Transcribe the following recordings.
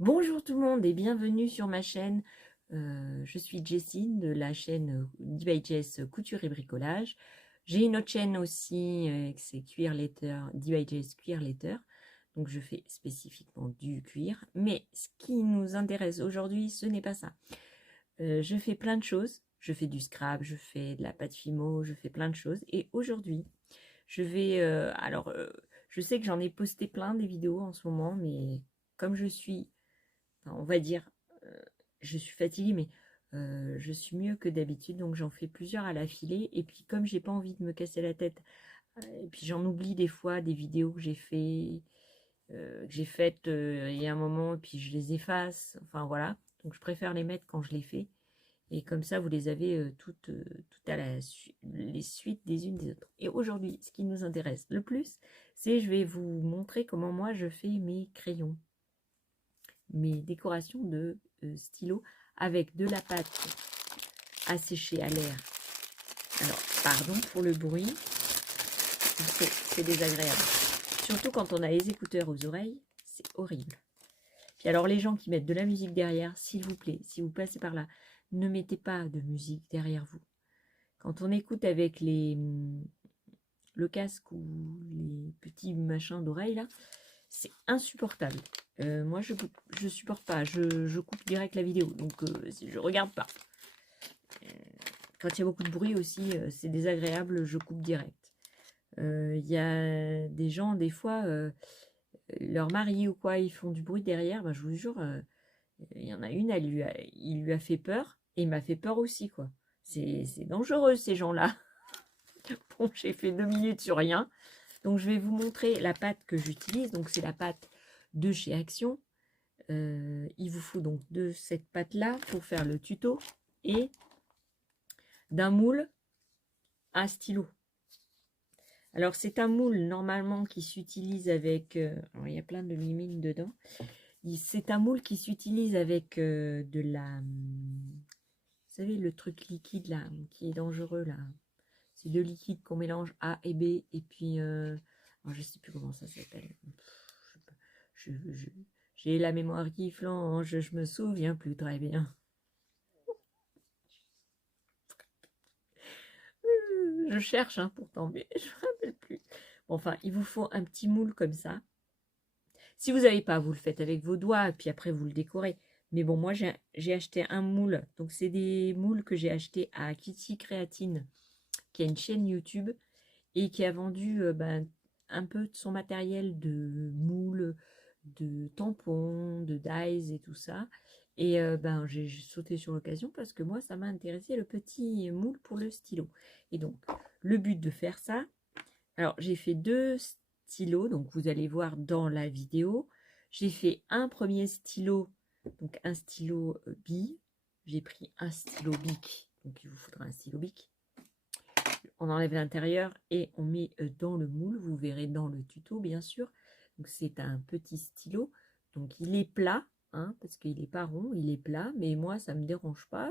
Bonjour tout le monde et bienvenue sur ma chaîne. Je suis Jessine de la chaîne D.by.Jess Couture et Bricolage. J'ai une autre chaîne aussi, c'est Cuir Letter, D.by.Jess Cuir Letter. Donc je fais spécifiquement du cuir. Mais ce qui nous intéresse aujourd'hui, ce n'est pas ça. Je fais plein de choses. Je fais du scrap, je fais de la pâte fimo, je fais plein de choses. Et aujourd'hui, je vais... je sais que j'en ai posté plein des vidéos en ce moment, mais comme je suis on va dire, euh, je suis fatiguée, mais je suis mieux que d'habitude, donc j'en fais plusieurs à l'affilée. Et puis comme j'ai pas envie de me casser la tête, et puis j'en oublie des fois des vidéos que j'ai faites il y a un moment, et puis je les efface. Enfin voilà, donc je préfère les mettre quand je les fais. Et comme ça, vous les avez toutes à les suites des unes des autres. Et aujourd'hui, ce qui nous intéresse le plus, c'est je vais vous montrer comment moi je fais mes crayons, mes décorations de stylo avec de la pâte à sécher à l'air. Alors, pardon pour le bruit, c'est désagréable. Surtout quand on a les écouteurs aux oreilles, c'est horrible. Puis alors les gens qui mettent de la musique derrière, s'il vous plaît, si vous passez par là, ne mettez pas de musique derrière vous. Quand on écoute avec le casque ou les petits machins d'oreilles là, c'est insupportable. Moi, je supporte pas. Je coupe direct la vidéo. Donc, je regarde pas. Euh, Quand il y a beaucoup de bruit aussi, c'est désagréable. Je coupe direct. Il y a des gens, des fois, leur mari ou quoi, ils font du bruit derrière. Ben, je vous jure, il y en a une, il lui a fait peur. Et il m'a fait peur aussi, quoi. C'est dangereux, ces gens-là. Bon, j'ai fait 2 minutes sur rien. Donc, je vais vous montrer la pâte que j'utilise. Donc, c'est la pâte de chez Action. Il vous faut donc de cette pâte-là pour faire le tuto et d'un moule à stylo. Alors, c'est un moule normalement qui s'utilise avec... alors, il y a plein de mimines dedans. C'est un moule qui s'utilise avec de la... Vous savez, le truc liquide là, qui est dangereux là. C'est deux liquides qu'on mélange A et B. Et puis, alors, je sais plus comment ça s'appelle. Je, je, j'ai la mémoire qui flanche, je me souviens plus très bien. Je cherche pourtant, mais je ne me rappelle plus. Bon, enfin, il vous faut un petit moule comme ça. Si vous n'avez pas, vous le faites avec vos doigts, et puis après vous le décorez. Mais bon, moi j'ai acheté un moule. Donc c'est des moules que j'ai achetés à Kitty Créatine, qui a une chaîne YouTube et qui a vendu un peu de son matériel de moules, de tampons, de dies et tout ça. Et j'ai sauté sur l'occasion parce que moi, ça m'a intéressé le petit moule pour le stylo. Et donc, le but de faire ça, alors j'ai fait 2 stylos, donc vous allez voir dans la vidéo. J'ai fait un premier stylo, donc un stylo bille. J'ai pris un stylo bic, donc il vous faudra un stylo bic. On enlève l'intérieur et on met dans le moule. Vous verrez dans le tuto, bien sûr. Donc c'est un petit stylo. Donc il est plat, parce qu'il n'est pas rond, il est plat. Mais moi, ça ne me dérange pas.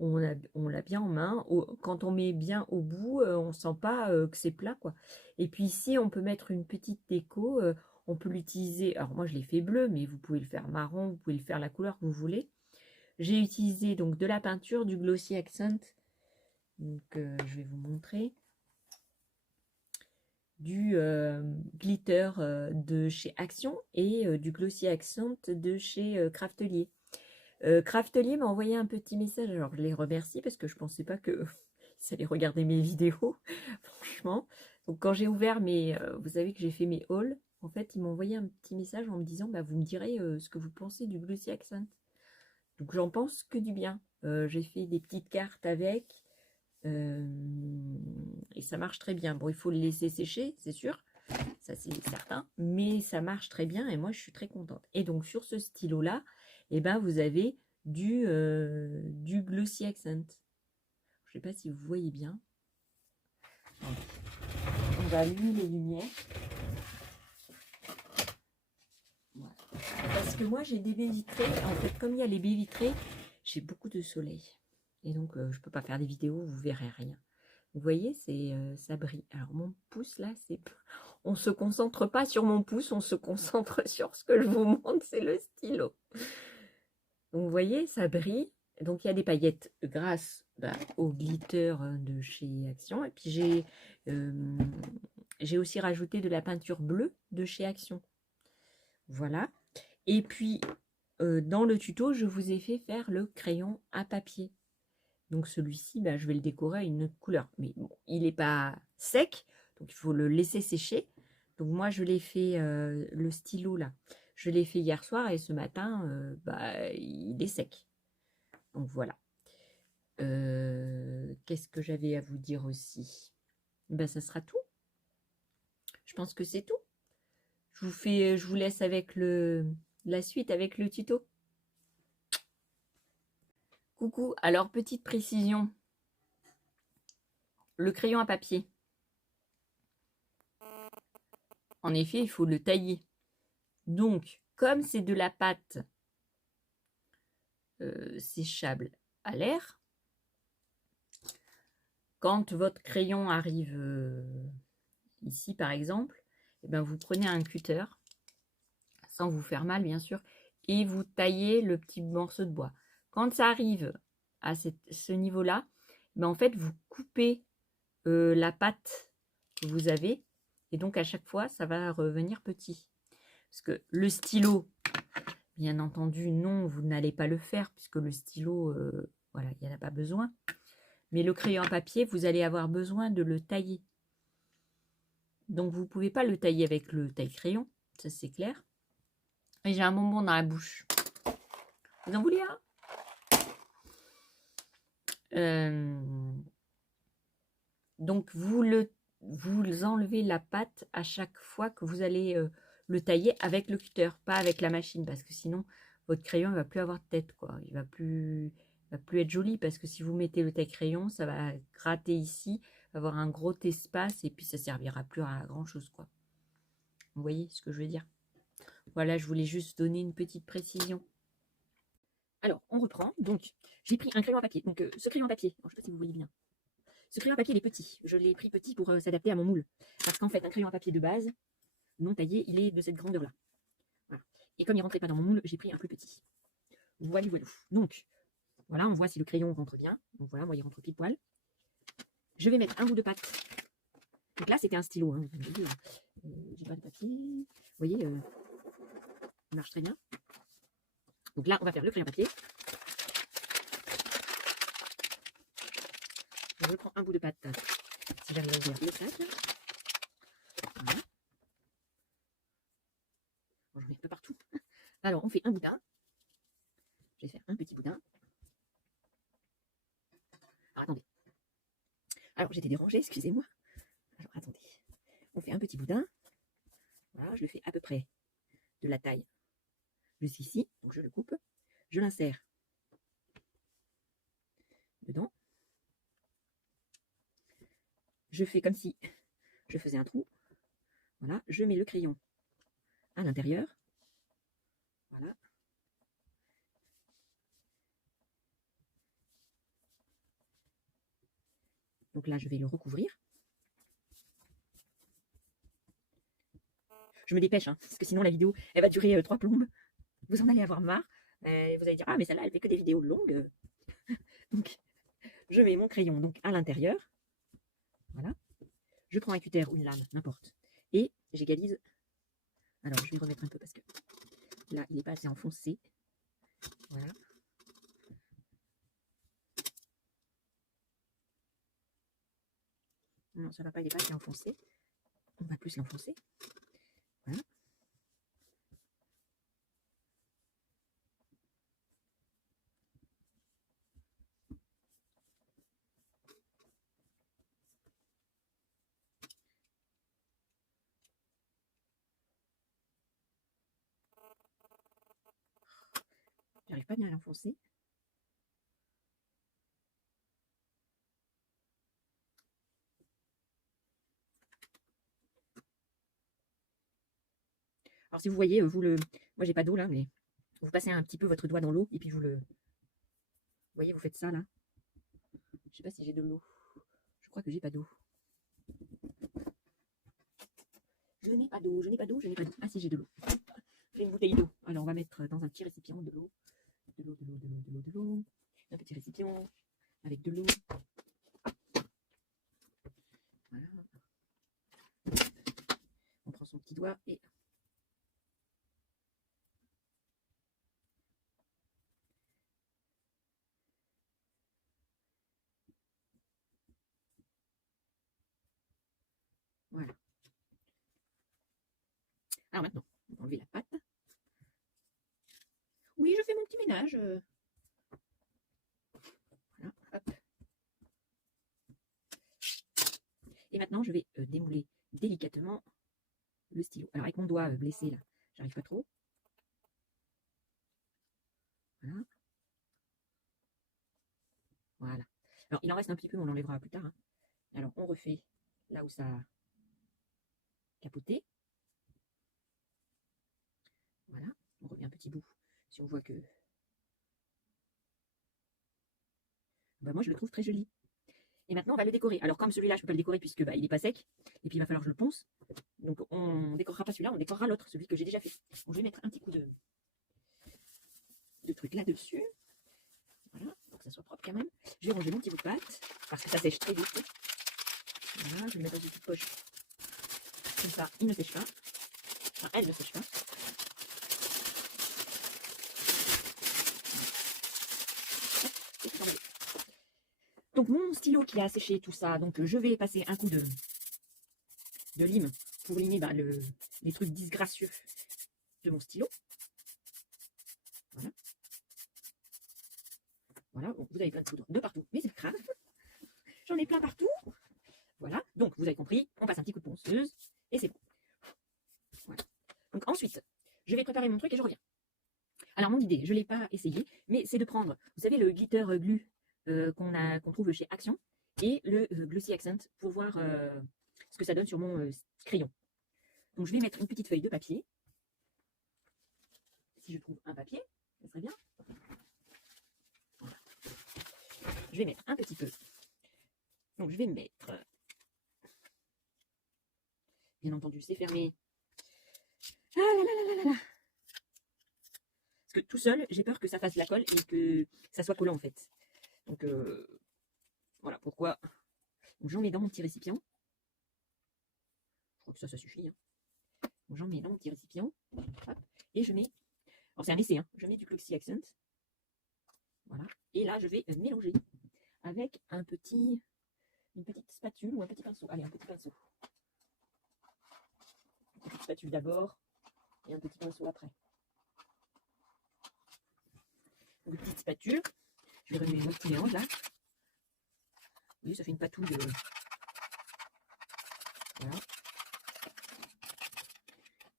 On l'a bien en main. Quand on met bien au bout, on ne sent pas que c'est plat, quoi. Et puis ici, on peut mettre une petite déco. On peut l'utiliser. Alors moi, je l'ai fait bleu, mais vous pouvez le faire marron. Vous pouvez le faire la couleur que vous voulez. J'ai utilisé donc de la peinture, du Glossy Accent. Donc je vais vous montrer du glitter de chez Action et du Glossy Accent de chez Craftelier. Craftelier m'a envoyé un petit message, alors je les remercie parce que je pensais pas que ça allait regarder mes vidéos, franchement. Donc quand j'ai ouvert vous savez que j'ai fait mes hauls, en fait ils m'ont envoyé un petit message en me disant vous me direz ce que vous pensez du Glossy Accent. Donc j'en pense que du bien. J'ai fait des petites cartes avec. Et ça marche très bien. Bon, il faut le laisser sécher, c'est sûr, ça c'est certain, mais ça marche très bien et moi je suis très contente. Et donc sur ce stylo là, vous avez du Glossy Accent. Je sais pas si vous voyez bien. On va allumer les lumières. Voilà. Parce que moi j'ai des baies vitrées. En fait, comme il y a les baies vitrées, j'ai beaucoup de soleil. Et donc je peux pas faire des vidéos, vous verrez rien. Vous voyez, ça brille. Alors mon pouce là, c'est... on se concentre pas sur mon pouce, on se concentre sur ce que je vous montre, c'est le stylo. Donc vous voyez, ça brille. Donc il y a des paillettes grâce au glitter de chez Action. Et puis j'ai aussi rajouté de la peinture bleue de chez Action. Voilà. Et puis dans le tuto, je vous ai fait faire le crayon à papier. Donc celui-ci, je vais le décorer à une autre couleur. Mais bon, il n'est pas sec, donc il faut le laisser sécher. Donc moi, je l'ai fait, le stylo là, je l'ai fait hier soir et ce matin, il est sec. Donc voilà. Qu'est-ce que j'avais à vous dire aussi? Ça sera tout. Je pense que c'est tout. Je vous laisse avec la suite, avec le tuto. Coucou, alors petite précision. Le crayon à papier. En effet, il faut le tailler. Donc, comme c'est de la pâte séchable à l'air, quand votre crayon arrive ici par exemple, vous prenez un cutter, sans vous faire mal bien sûr, et vous taillez le petit morceau de bois. Quand ça arrive à ce niveau-là, en fait vous coupez la pâte que vous avez, et donc à chaque fois ça va revenir petit. Parce que le stylo, bien entendu, non, vous n'allez pas le faire, puisque le stylo, voilà, il n'y en a pas besoin. Mais le crayon à papier, vous allez avoir besoin de le tailler. Donc, vous ne pouvez pas le tailler avec le taille-crayon, ça c'est clair. Et j'ai un bonbon dans la bouche. Vous en voulez un? Donc, vous enlevez la pâte à chaque fois que vous allez le tailler avec le cutter, pas avec la machine, parce que sinon, votre crayon ne va plus avoir de tête, quoi. Il va plus être joli, parce que si vous mettez le taille-crayon, ça va gratter ici, avoir un gros espace, et puis ça servira plus à grand-chose, quoi. Vous voyez ce que je veux dire? Voilà, je voulais juste donner une petite précision. Alors, on reprend. Donc, j'ai pris un crayon à papier. Donc, ce crayon à papier, je ne sais pas si vous voyez bien. Ce crayon à papier, il est petit. Je l'ai pris petit pour s'adapter à mon moule. Parce qu'en fait, un crayon à papier de base, non taillé, il est de cette grandeur-là. Voilà. Et comme il ne rentrait pas dans mon moule, j'ai pris un plus petit. Voilà, voilà. Donc, voilà, on voit si le crayon rentre bien. Donc voilà, moi, il rentre pile poil. Je vais mettre un bout de pâte. Donc là, c'était un stylo. Hein. J'ai pas de papier. Vous voyez, il marche très bien. Donc là, on va faire le crayon papier. Je prends un bout de pâte, si j'arrive à ouvrir le sac. Voilà. Bon, j'en mets un peu partout. Alors, on fait un boudin. Je vais faire un petit boudin. Alors, attendez. Alors, j'étais dérangée, excusez-moi. Alors, attendez. On fait un petit boudin. Voilà, je le fais à peu près de la taille juste ici. Donc, je le coupe. Je l'insère dedans. Je fais comme si je faisais un trou. Voilà, je mets le crayon à l'intérieur. Voilà. Donc là, je vais le recouvrir. Je me dépêche, hein, parce que sinon la vidéo, elle va durer 3 plombes. Vous en allez avoir marre. Vous allez dire, ah, mais celle-là, elle fait que des vidéos longues. Donc, je mets mon crayon donc à l'intérieur. Voilà. Je prends un cutter ou une lame, n'importe. Et j'égalise. Alors, je vais remettre un peu parce que là, il n'est pas assez enfoncé. Voilà. Non, ça ne va pas, il n'est pas assez enfoncé. On va plus l'enfoncer. Voilà. J'arrive pas bien à l'enfoncer. Alors si vous voyez, moi j'ai pas d'eau là, mais vous passez un petit peu votre doigt dans l'eau et puis vous voyez, vous faites ça là. Je sais pas si j'ai de l'eau. Je crois que j'ai pas d'eau. Je n'ai pas d'eau, je n'ai pas d'eau, je n'ai pas d'eau. Ah si, j'ai de l'eau. J'ai une bouteille d'eau. Alors on va mettre dans un petit récipient de l'eau. De l'eau, de l'eau, de l'eau, de l'eau, de l'eau. Un petit récipient avec de l'eau. Voilà. On prend son petit doigt et voilà. Alors maintenant, on va enlever la pâte. Oui, je fais mon petit ménage. Voilà, hop. Et maintenant, je vais démouler délicatement le stylo. Alors avec mon doigt blessé là, j'arrive pas trop. Voilà. Voilà. Alors il en reste un petit peu, on l'enlèvera plus tard. Hein. Alors on refait là où ça a capoté. Voilà. On remet un petit bout. Si on voit que... Bah, moi je le trouve très joli. Et maintenant on va le décorer. Alors comme celui-là je peux pas le décorer puisque bah, il n'est pas sec. Et puis il va falloir que je le ponce. Donc on décorera pas celui-là, on décorera l'autre, celui que j'ai déjà fait. Donc, je vais mettre un petit coup de truc là-dessus. Voilà, pour que ça soit propre quand même. Je vais ranger mon petit bout de pâte, parce que ça sèche très vite. Voilà, je vais le mettre dans une petite poche. Comme ça, il ne sèche pas. Enfin, elle ne sèche pas. Donc mon stylo qui a séché tout ça, donc je vais passer un coup de lime pour limer bah, les trucs disgracieux de mon stylo. Voilà. Voilà, bon, vous avez plein de poudre de partout, mais c'est pas grave. J'en ai plein partout. Voilà, donc vous avez compris, on passe un petit coup de ponceuse et c'est bon. Voilà. Donc ensuite, je vais préparer mon truc et je reviens. Alors mon idée, je ne l'ai pas essayé, mais c'est de prendre, vous savez, le glitter glue qu'on trouve chez Action et le Glossy Accent pour voir ce que ça donne sur mon crayon. Donc je vais mettre une petite feuille de papier. Si je trouve un papier, ça serait bien. Voilà. Je vais mettre un petit peu. Donc je vais mettre... Bien entendu, c'est fermé. Ah là là là là là. Parce que tout seul, j'ai peur que ça fasse de la colle et que ça soit collant en fait. Donc voilà pourquoi. Donc j'en mets dans mon petit récipient. Je crois que ça suffit. Hein. Donc j'en mets dans mon petit récipient. Hop, et je mets. Alors c'est un essai, hein, je mets du Glossy Accent. Voilà. Et là, je vais mélanger avec une petite spatule ou un petit pinceau. Allez, un petit pinceau. Une petite spatule d'abord et un petit pinceau après. Une petite spatule. Je vais remuer mon petit mélange là. Oui, ça fait une patouille. Voilà.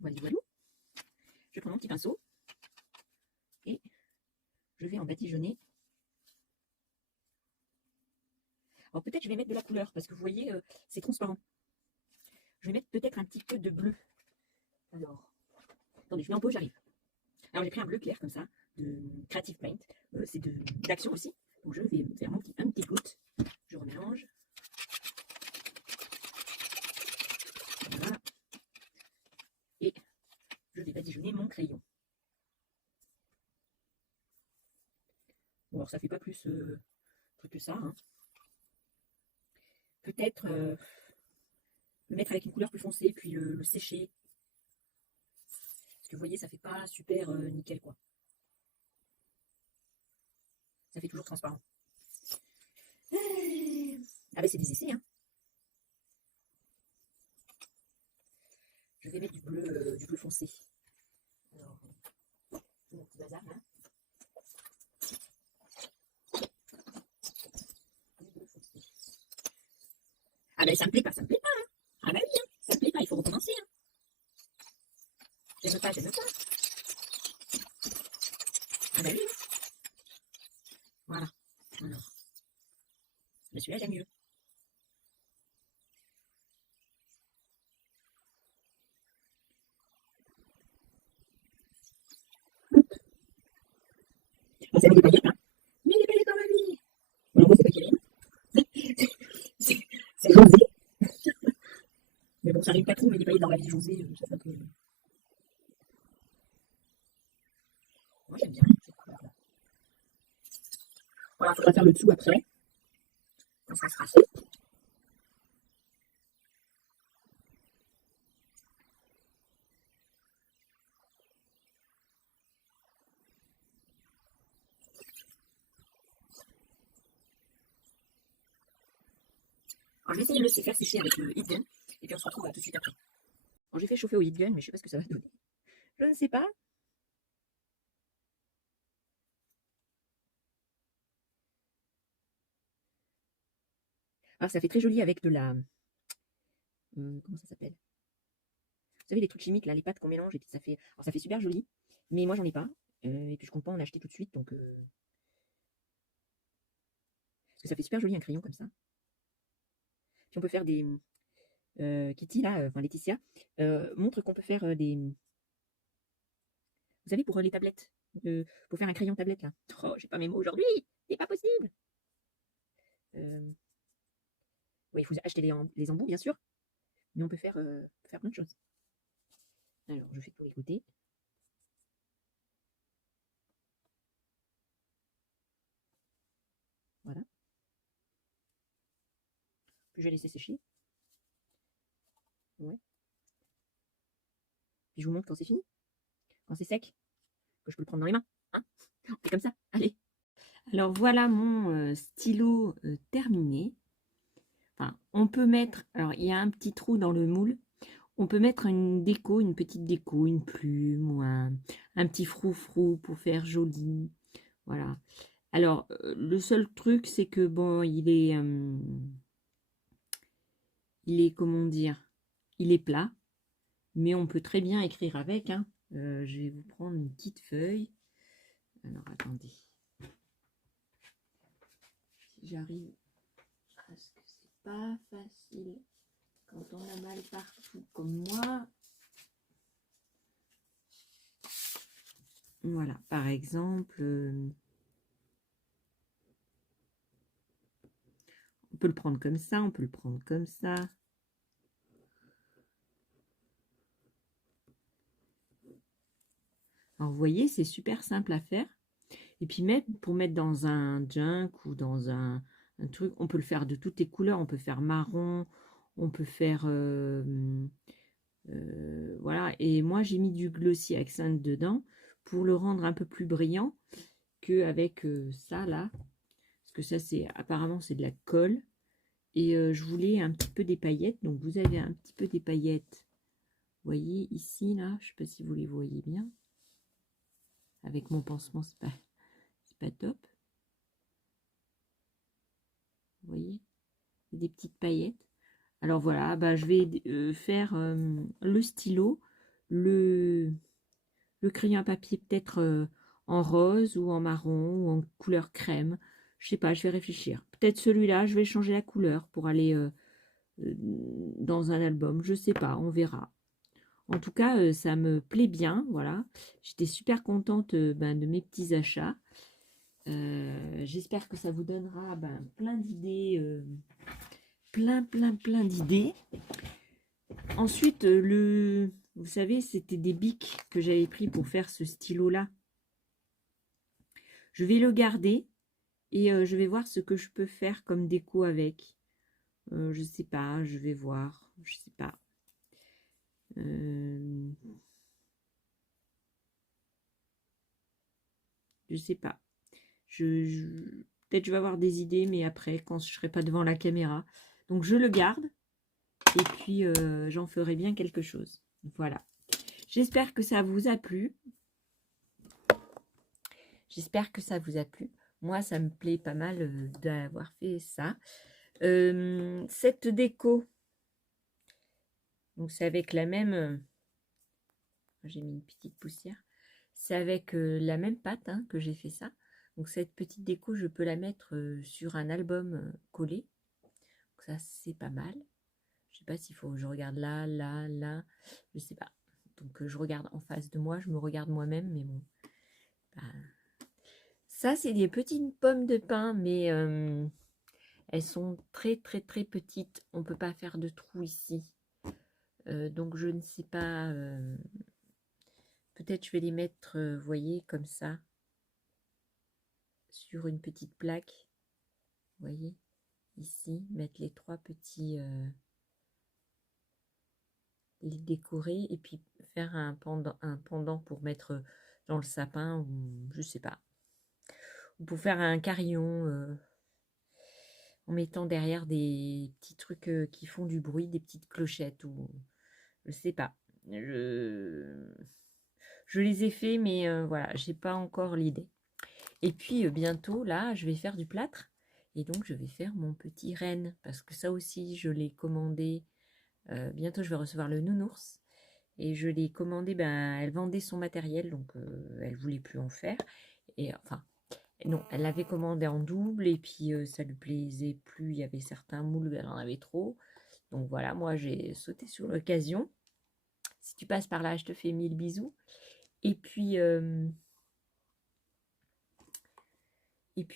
Voilà. Je prends mon petit pinceau et je vais en badigeonner. Alors peut-être je vais mettre de la couleur parce que vous voyez, c'est transparent. Je vais mettre peut-être un petit peu de bleu. Alors, attendez, je mets en pause, j'arrive. Alors j'ai pris un bleu clair comme ça, de Creative Paint. C'est d'Action aussi. Donc je vais faire un petit goutte. Je remélange. Voilà. Et je vais badigeonner mon crayon. Bon, alors ça fait pas plus truc que ça. Hein. Peut-être le mettre avec une couleur plus foncée, puis le sécher. Parce que vous voyez, ça fait pas super nickel quoi. Ça fait toujours transparent. Ah ben c'est des essais, hein. Je vais mettre du bleu foncé. Alors, mon petit bazar là. Du bleu foncé. Ah ben ça me plaît pas, hein. Ah ben oui, hein. Ça me plaît pas, il faut recommencer, hein. J'aime pas. Ah ben oui. Voilà. Alors. Mais celui-là, j'aime mieux. On s'est mis des paillettes, hein. Mais des paillettes dans ma vie. Alors moi, c'est pas Kevin. C'est José. Mais bon, qui arrive pas trop, mais les paillettes dans la vie de José, ça fait un peu... Moi j'aime bien cette couleur-là. Voilà, il faudra faire le dessous après, quand ça sera fait. Alors je vais essayer de le faire sécher avec le heat gun, et puis on se retrouve tout de suite après. Alors j'ai fait chauffer au heat gun, mais je sais pas ce que ça va donner. Je ne sais pas. Alors ça fait très joli avec de la... comment ça s'appelle? Vous savez les trucs chimiques là, les pâtes qu'on mélange et puis ça fait... Alors ça fait super joli, mais moi j'en ai pas. Et puis je compte pas en acheter tout de suite, donc... Parce que ça fait super joli un crayon comme ça. Puis on peut faire des... Kitty là, enfin Laetitia, montre qu'on peut faire des... Vous savez pour les tablettes, pour faire un crayon tablette là. Oh, j'ai pas mes mots aujourd'hui, c'est pas possible. Oui, il faut acheter les embouts bien sûr, mais on peut faire plein de choses. Alors je fais tous les côtés. Voilà. Puis je vais laisser sécher. Ouais. Puis je vous montre quand c'est fini, quand c'est sec, que je peux le prendre dans les mains. Hein, on fait comme ça, allez. Alors voilà mon stylo terminé. Enfin, on peut mettre, alors il y a un petit trou dans le moule, on peut mettre une déco, une petite déco, une plume ou un petit froufrou pour faire joli. Voilà. Alors, le seul truc, c'est que bon, il est, comment dire, il est plat, mais on peut très bien écrire avec, hein. Je vais vous prendre une petite feuille. Alors, attendez. Si j'arrive à ce que c'est pas facile quand on a mal partout comme moi. Voilà, par exemple, on peut le prendre comme ça, on peut le prendre comme ça. Alors, vous voyez, c'est super simple à faire. Et puis, même pour mettre dans un junk ou dans un truc, on peut le faire de toutes les couleurs. On peut faire marron, on peut faire... voilà. Et moi, j'ai mis du glossy accent dedans pour le rendre un peu plus brillant qu'avec ça, là. Parce que ça, c'est apparemment, c'est de la colle. Et je voulais un petit peu des paillettes. Donc, vous avez un petit peu des paillettes. Vous voyez ici, là, je ne sais pas si vous les voyez bien. Avec mon pansement, c'est pas top. Vous voyez, des petites paillettes. Alors voilà, bah, je vais faire le stylo, le crayon à papier peut-être en rose ou en marron ou en couleur crème. Je sais pas, je vais réfléchir. Peut-être celui-là, je vais changer la couleur pour aller dans un album. Je sais pas, on verra. En tout cas, ça me plaît bien, voilà. J'étais super contente ben, de mes petits achats. J'espère que ça vous donnera ben, plein d'idées, plein d'idées. Ensuite, vous savez, c'était des bics que j'avais pris pour faire ce stylo-là. Je vais le garder et je vais voir ce que je peux faire comme déco avec. Je sais pas, je vais voir, je sais pas. Je sais pas. Peut-être je vais avoir des idées, mais après, quand je serai pas devant la caméra. Donc, je le garde. Et puis, j'en ferai bien quelque chose. Voilà. J'espère que ça vous a plu. J'espère que ça vous a plu. Moi, ça me plaît pas mal d'avoir fait ça. Cette déco, donc c'est avec la même... j'ai mis une petite poussière. C'est avec la même pâte hein, que j'ai fait ça. Donc cette petite déco, je peux la mettre sur un album collé. Donc ça, c'est pas mal. Je sais pas s'il faut que je regarde là, là, là. Je sais pas. Donc je regarde en face de moi. Je me regarde moi-même, mais bon. Ben, ça, c'est des petites pommes de pin, mais elles sont très, très, très petites. On peut pas faire de trou ici. Donc je ne sais pas, peut-être je vais les mettre, vous voyez, comme ça, sur une petite plaque. Vous voyez, ici, mettre les 3 petits, les décorer et puis faire un pendant pour mettre dans le sapin ou je sais pas. Ou pour faire un carillon en mettant derrière des petits trucs qui font du bruit, des petites clochettes ou je sais pas. Je les ai fait, mais voilà, j'ai pas encore l'idée. Et puis bientôt, là, je vais faire du plâtre. Et donc, je vais faire mon petit renne. Parce que ça aussi, je l'ai commandé. Bientôt, je vais recevoir le nounours. Et je l'ai commandé, ben, elle vendait son matériel, donc elle voulait plus en faire. Et enfin, non, elle l'avait commandé en double, et puis ça lui plaisait plus. Il y avait certains moules, elle en avait trop. Donc voilà, moi, j'ai sauté sur l'occasion. Si tu passes par là, je te fais 1000 bisous. Et puis,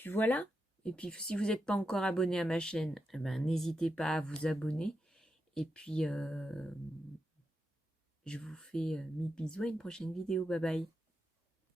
voilà. Et puis, si vous n'êtes pas encore abonné à ma chaîne, eh ben, n'hésitez pas à vous abonner. Et puis, je vous fais 1000 bisous à une prochaine vidéo. Bye bye.